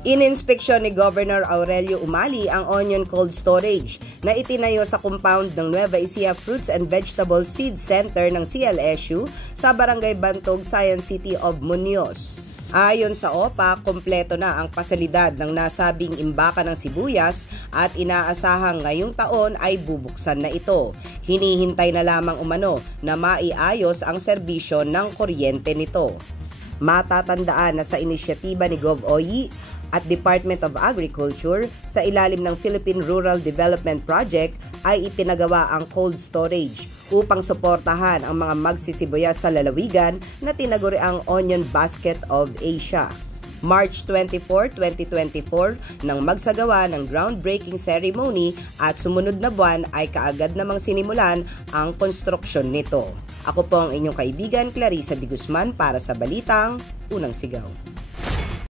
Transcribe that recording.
Ininspeksyon ni Governor Aurelio Umali ang onion cold storage na itinayo sa compound ng Nueva Ecija Fruits and Vegetable Seed Center ng CLSU sa Barangay Bantog, Science City of Muñoz. Ayon sa OPA, kompleto na ang pasilidad ng nasabing imbakan ng sibuyas at inaasahang ngayong taon ay bubuksan na ito. Hinihintay na lamang umano na maiayos ang serbisyo ng kuryente nito. Matatandaan na sa inisyatiba ni Gov. Oyi at Department of Agriculture sa ilalim ng Philippine Rural Development Project ay ipinagawa ang cold storage upang suportahan ang mga magsisibuyas sa lalawigan na tinaguri ang Onion Basket of Asia. March 24, 2024 nang magsagawa ng groundbreaking ceremony at sumunod na buwan ay kaagad namang sinimulan ang konstruksyon nito. Ako po ang inyong kaibigan Clarissa D. Guzman para sa Balitang Unang Sigaw.